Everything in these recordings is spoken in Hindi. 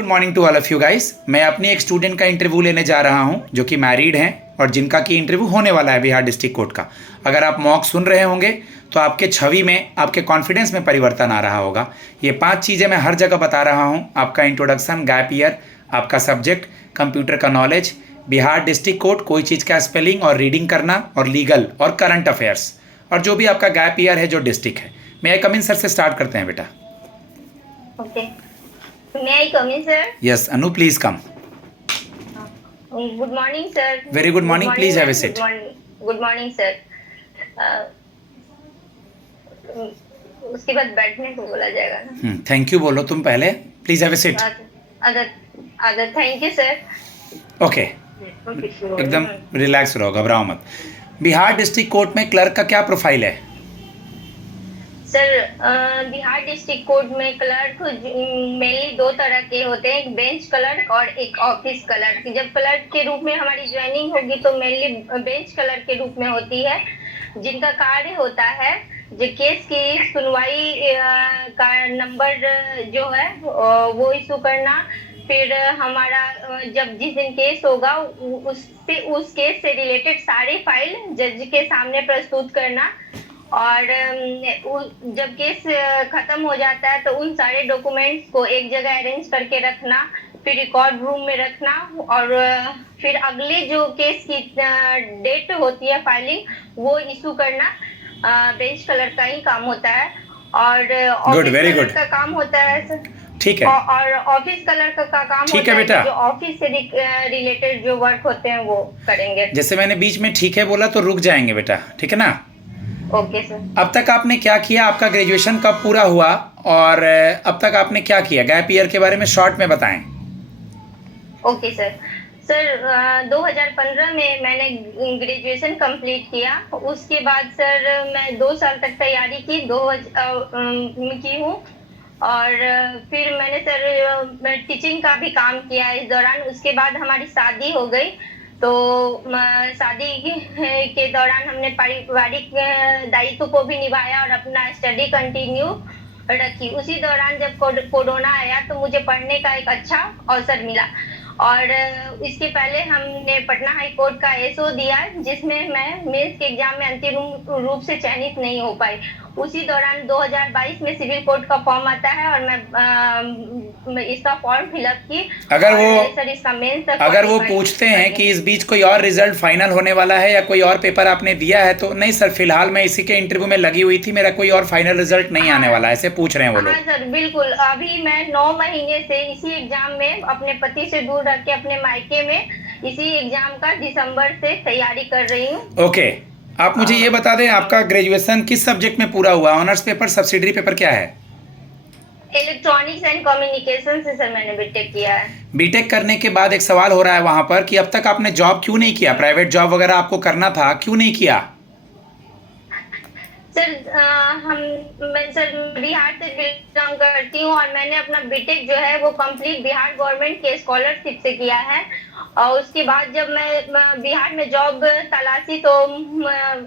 Good morning to all of you guys. मैं अपनी एक स्टूडेंट का इंटरव्यू लेने जा रहा हूं जो कि मैरिड हैं और जिनका की इंटरव्यू होने वाला है बिहार डिस्ट्रिक्ट कोर्ट का। अगर आप मॉक सुन रहे होंगे तो आपके छवि में, आपके कॉन्फिडेंस में परिवर्तन आ रहा होगा। ये 5 चीज़ें मैं हर जगह बता रहा हूँ। आपका इंट्रोडक्शन, गैप ईयर, आपका सब्जेक्ट, कंप्यूटर का नॉलेज, बिहार डिस्ट्रिक्ट कोर्ट, कोई चीज़ का स्पेलिंग और रीडिंग करना, और लीगल और करंट अफेयर्स, और जो भी आपका गैप ईयर है जो डिस्ट्रिक्ट है। मैं कम इन सर से स्टार्ट करते हैं बेटा। Okay. May I come in, sir? Yes Anu, please come. Good morning, sir. Very good morning. Please have a ma'am. seat. Good morning, sir. उसके बाद बैठने को बोला जाएगा ना। थैंक यू बोलो तुम पहले। Please have a seat. Other thank you sir. Okay, एकदम रिलैक्स रहो, घबराओ मत। बिहार डिस्ट्रिक्ट कोर्ट में क्लर्क का क्या प्रोफाइल है? सर, बिहार डिस्ट्रिक्ट कोर्ट में क्लर्क मेनली 2 तरह के होते हैं, एक बेंच क्लर्क और एक ऑफिस क्लर्क। जब क्लर्क के रूप में हमारी ज्वाइनिंग होगी तो मेनली बेंच क्लर्क के रूप में होती है, जिनका कार्य होता है जो केस की सुनवाई का नंबर जो है वो इशू करना, फिर हमारा जब जिस दिन केस होगा उस केस से रिलेटेड सारे फाइल जज के सामने प्रस्तुत करना, और जब केस खत्म हो जाता है तो उन सारे डॉक्यूमेंट्स को एक जगह अरेंज करके रखना, फिर रिकॉर्ड रूम में रखना, और फिर अगले जो केस की डेट होती है फाइलिंग वो इशू करना बेंच कलर का ही काम होता है। और ऑफिस कलर का काम होता है सर। ठीक है। और ऑफिस कलर का काम होता है जो ऑफिस से रिलेटेड जो वर्क होते हैं वो करेंगे। जैसे मैंने बीच में ठीक है बोला तो रुक जाएंगे बेटा, ठीक है ना? Okay sir. अब तक आपने क्या किया? आपका ग्रेजुएशन कब पूरा हुआ और अब तक आपने क्या किया? गैप ईयर के बारे में शॉर्ट में बताएं। Okay sir. सर 2015 में मैंने ग्रेजुएशन कंप्लीट किया। उसके बाद सर मैं 2 साल तक तैयारी की हूँ, और फिर मैंने सर टीचिंग का भी काम किया इस दौरान। उसके बाद हमारी शादी हो गई, तो शादी के दौरान हमने पारिवारिक दायित्व को भी निभाया और अपना स्टडी कंटिन्यू रखी। उसी दौरान जब कोरोना आया तो मुझे पढ़ने का एक अच्छा अवसर मिला, और इसके पहले हमने पटना हाई कोर्ट का एसओ दिया, जिसमें मैं मेंस के एग्जाम में अंतिम रूप से चयनित नहीं हो पाई। उसी दौरान 2022 में सिविल कोर्ट का फॉर्म आता है और मैं इसका फॉर्म फिलअप की। अगर वो पूछते हैं कि इस बीच कोई और रिजल्ट फाइनल होने वाला है या कोई और पेपर आपने दिया है, तो नहीं सर, फिलहाल मैं इसी के इंटरव्यू में लगी हुई थी, मेरा कोई और फाइनल रिजल्ट नहीं आने वाला, ऐसे पूछ रहे हैं वो लोग। हाँ सर, बिल्कुल। अभी मैं 9 महीने से इसी एग्जाम में अपने पति से दूर रह के अपने मायके में इसी एग्जाम का दिसंबर से तैयारी कर रही हूँ। ओके, आप मुझे ये बता दें आपका ग्रेजुएशन किस सब्जेक्ट में पूरा हुआ? ऑनर्स पेपर, सब्सिडरी पेपर क्या है? इलेक्ट्रॉनिक्स एंड कम्युनिकेशन से सर मैंने बीटेक किया है। बीटेक करने के बाद एक सवाल हो रहा है वहां पर कि अब तक आपने जॉब क्यों नहीं किया? प्राइवेट जॉब वगैरह आपको करना था, क्यों नहीं किया? सर मैं बिहार से बिलोंग करती हूँ, और मैंने अपना बीटेक जो है वो कंप्लीट बिहार गवर्नमेंट के स्कॉलरशिप से किया है। और उसके बाद जब मैं बिहार में जॉब तलाशी तो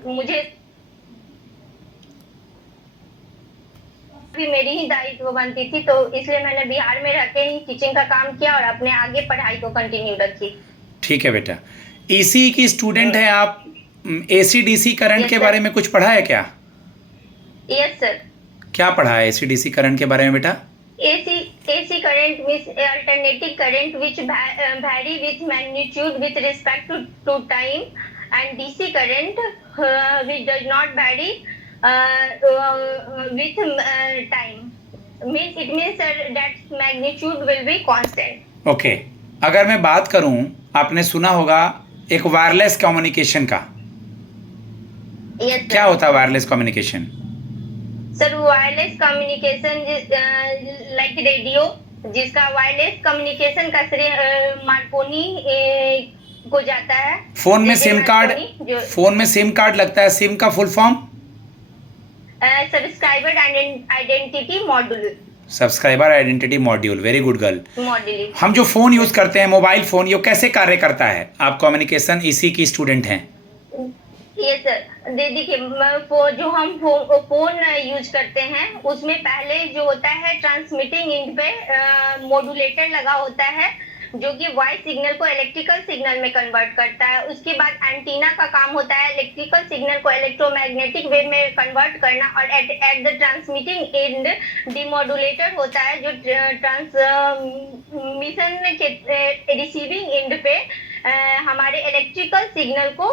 मुझे भी मेरी ही दायित्व बनती थी, तो इसलिए मैंने बिहार में रहकर ही टीचिंग का काम किया और अपने आगे पढ़ाई को कंटिन्यू रखी। ठीक है बेटा। ईसी की स्टूडेंट है आप, एसीडीसी करंट के बारे में कुछ पढ़ा है क्या? Yes sir. क्या पढ़ा है एसीडीसी करंट के बारे में बेटा? AC current means alternating current which vary with magnitude with respect to time, and DC current which does not vary with time. It means that magnitude will be constant. Okay. अगर मैं बात करूं, आपने सुना होगा एक वायरलेस कम्युनिकेशन का। Yes, क्या होता है wireless communication? Sir wireless communication like radio, जिसका वायरलेस कम्युनिकेशन का श्रेय मार्कोनी को जाता है। फोन में सिम कार्ड लगता है, सिम का full form? Subscriber identity module. Subscriber identity module, very good girl. Module. हम जो फोन यूज करते हैं, मोबाइल फोन, ये कैसे कार्य करता है? आप कम्युनिकेशन इसी की स्टूडेंट हैं। ये सर देखिए, जो हम फोन यूज करते हैं उसमें पहले जो होता है ट्रांसमिटिंग एंड पे मॉड्यूलेटर लगा होता है, जो कि वॉइस सिग्नल को इलेक्ट्रिकल सिग्नल में कन्वर्ट करता है। उसके बाद एंटीना का काम होता है इलेक्ट्रिकल सिग्नल को इलेक्ट्रोमैग्नेटिक वेव में कन्वर्ट करना, और at the transmitting and demodulator होता है जो ट्रांसमिशन के रिसीविंग एंड पे हमारे इलेक्ट्रिकल सिग्नल को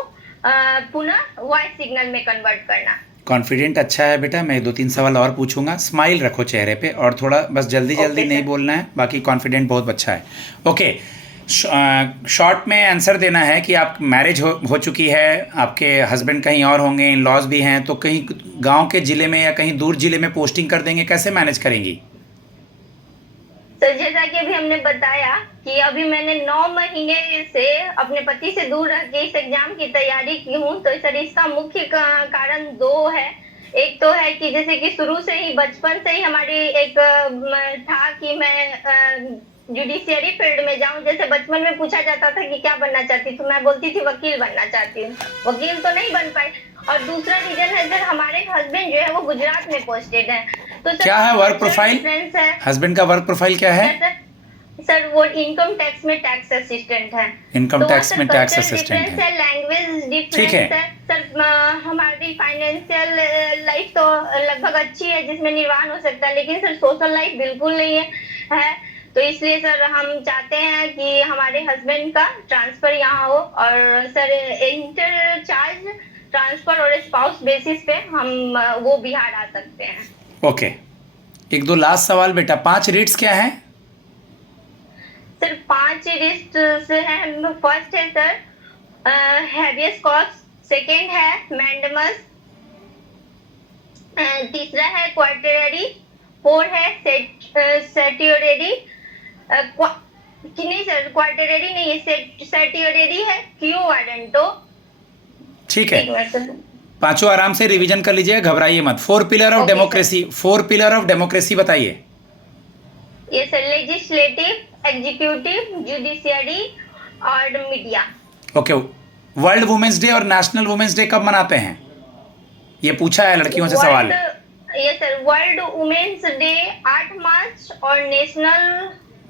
पुनः वॉइस सिग्नल में कन्वर्ट करना। कॉन्फिडेंट अच्छा है बेटा। मैं 2-3 सवाल और पूछूंगा, स्माइल रखो चेहरे पे और थोड़ा बस जल्दी जल्दी नहीं बोलना है, बाकी कॉन्फिडेंट बहुत अच्छा है। ओके, शॉर्ट में आंसर देना है कि आप मैरिज हो चुकी है, आपके हस्बैंड कहीं और होंगे, इन लॉज भी हैं, तो कहीं गांव के ज़िले में या कहीं दूर ज़िले में पोस्टिंग कर देंगे, कैसे मैनेज करेंगी? सर जैसा कि अभी हमने बताया कि अभी मैंने 9 महीने से अपने पति से दूर रह के इस एग्जाम की तैयारी की हूँ, तो सर इसका मुख्य कारण 2 है। एक तो है कि जैसे कि शुरू से ही बचपन से ही हमारी एक था कि मैं जुडिशियरी फील्ड में जाऊं। जैसे बचपन में पूछा जाता था कि क्या बनना चाहती, तो मैं बोलती थी वकील बनना चाहती हूँ। वकील तो नहीं बन पाई। और दूसरा रीजन है सर, हमारे हस्बैंड जो है वो गुजरात में पोस्टेड है, तो सर क्या है वर्क प्रोफाइल? हस्बैंड का वर्क प्रोफाइल क्या है? सर वो इनकम टैक्स में टैक्स असिस्टेंट है। इनकम टैक्स में टैक्स असिस्टेंट है, लैंग्वेज ठीक डिफरेंस है। है सर। हमारी फाइनेंशियल लाइफ तो लगभग अच्छी है जिसमें निर्वाहन हो सकता है, लेकिन सर सोशल लाइफ बिल्कुल नहीं है। तो इसलिए सर हम चाहते हैं कि हमारे हस्बैंड का ट्रांसफर यहाँ हो, और सर इंटर चार्ज ट्रांसफर और स्पाउस बेसिस पे हम वो बिहार आ सकते हैं। ओके, 1-2 लास्ट सवाल बेटा। 5 रीड्स क्या है? सर 5 लिस्ट से है। फर्स्ट है सर हैबियस कॉर्पस, सेकेंड है मैंडमस, तीसरा है क्वार्टररी, 4 है सेटियोरेरी, नहीं सर क्वार्टररी नहीं है, सेटियोरेरी है, क्यू वारंटो। ठीक है, पांचों आराम से रिवीजन कर लीजिए, घबराइए मत। 4 pillar of democracy, 4 pillar of democracy बताइए। ये सर लेजिस्लेटिव, एग्जीक्यूटिव, जुडिशियरी और media. Okay, world women's day और नेशनल वुमेन्स डे कब मनाते हैं? ये पूछा है लड़कियों से सवाल। ये sir world women's day 8 March और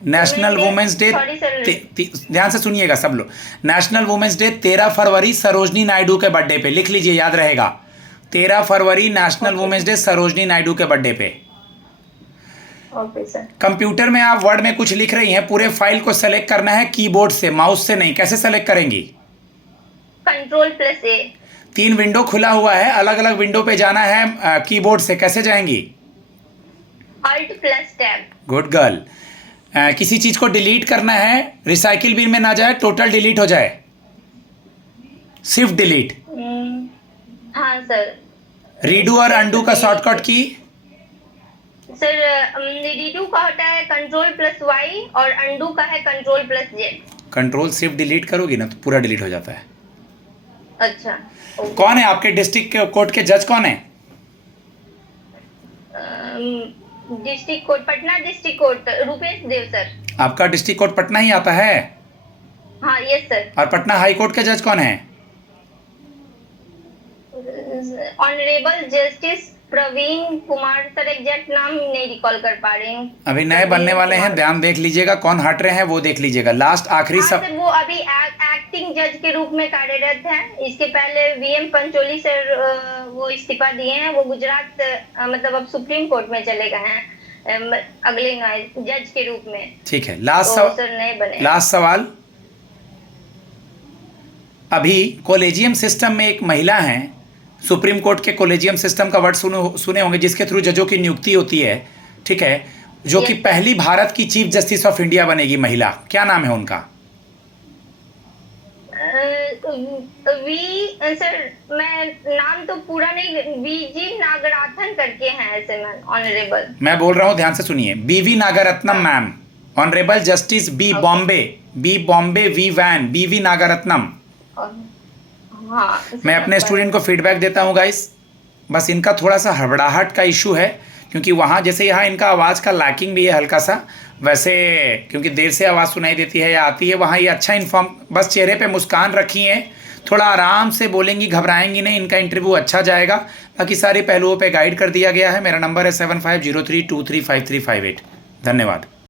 नेशनल वुमेन्स डे, ध्यान से सुनिएगा सब लोग। नेशनल वुमेन्स डे 13 फरवरी सरोजनी नायडू के बर्थडे पे, लिख लीजिए, याद रहेगा। 13 फरवरी national women's day Sarojini Naidu के बर्थडे पे। Okay sir. कंप्यूटर में आप वर्ड में कुछ लिख रही हैं, पूरे फाइल को सेलेक्ट करना है कीबोर्ड से, माउस से नहीं। कैसे सेलेक्ट करेंगी? Ctrl+A। 3 विंडो खुला हुआ है, अलग अलग विंडो पे जाना है कीबोर्ड से। कैसे जाएंगी? Alt+Tab। Good girl. किसी चीज को डिलीट करना है, रिसाइकिल बिन में ना जाए, टोटल डिलीट हो जाए, शिफ्ट डिलीट। हाँ सर। रीडू और अंडू का शॉर्टकट की? सर रीडू का होता है Ctrl+Y और अंडू का है Ctrl+Z। कंट्रोल शिफ्ट डिलीट करोगी ना तो पूरा डिलीट हो जाता है। अच्छा। कौन है आपके डिस्ट्रिक्ट के कोर्ट के जज? कौन है? District court, Patna district court Rupesh Dev sir. आपका डिस्ट्रिक्ट कोर्ट पटना ही आता है? हाँ यस सर। और पटना हाई कोर्ट के जज कौन है? Honourable justice Praveen Kumar sir, exact नाम नहीं रिकॉल कर पा रही हूँ। अभी नए बनने वाले हैं, ध्यान देख लीजिएगा, कौन हट रहे हैं वो देख लीजिएगा। लास्ट आखिरी सब सर वो अभी एक्टिंग जज के रूप में कार्यरत हैं। इसके पहले वीएम पंचोली सर वो इस्तीफा दिए हैं, वो गुजरात मतलब अब सुप्रीम कोर्ट में चले गए हैं अगले जज के रूप में। ठीक है, लास्ट सवाल। अभी कोलेजियम सिस्टम में एक महिला हैं, सुप्रीम कोर्ट के कोलेजियम सिस्टम का वर्ड सुने होंगे, जिसके थ्रू जजों की नियुक्ति होती है, ठीक है, जो कि पहली भारत की चीफ जस्टिस ऑफ इंडिया बनेगी महिला। क्या नाम है उनका? सर मैं नाम तो पूरा नहीं, वीजी नागराथन करके हैं ऐसे मैम, ऑनरेबल। मैं बोल रहा हूँ, ध्यान से सुनिए। B V Nagarathnam ma'am, honourable justice B Bombay V वैन, बीवी नागरत्नम। हाँ, मैं अपने स्टूडेंट को फीडबैक देता हूँ गाइस, बस इनका थोड़ा सा हड़बड़ाहट का इशू है, क्योंकि वहाँ जैसे यहाँ इनका आवाज़ का लैकिंग भी है हल्का सा, वैसे क्योंकि देर से आवाज़ सुनाई देती है या आती है, वहाँ ये अच्छा इन्फॉर्म, बस चेहरे पे मुस्कान रखी है थोड़ा आराम से बोलेंगी, घबराएंगी नहीं, इनका इंटरव्यू अच्छा जाएगा। बाकी सारे पहलुओं पे गाइड कर दिया गया है। मेरा नंबर है 7503235358। धन्यवाद।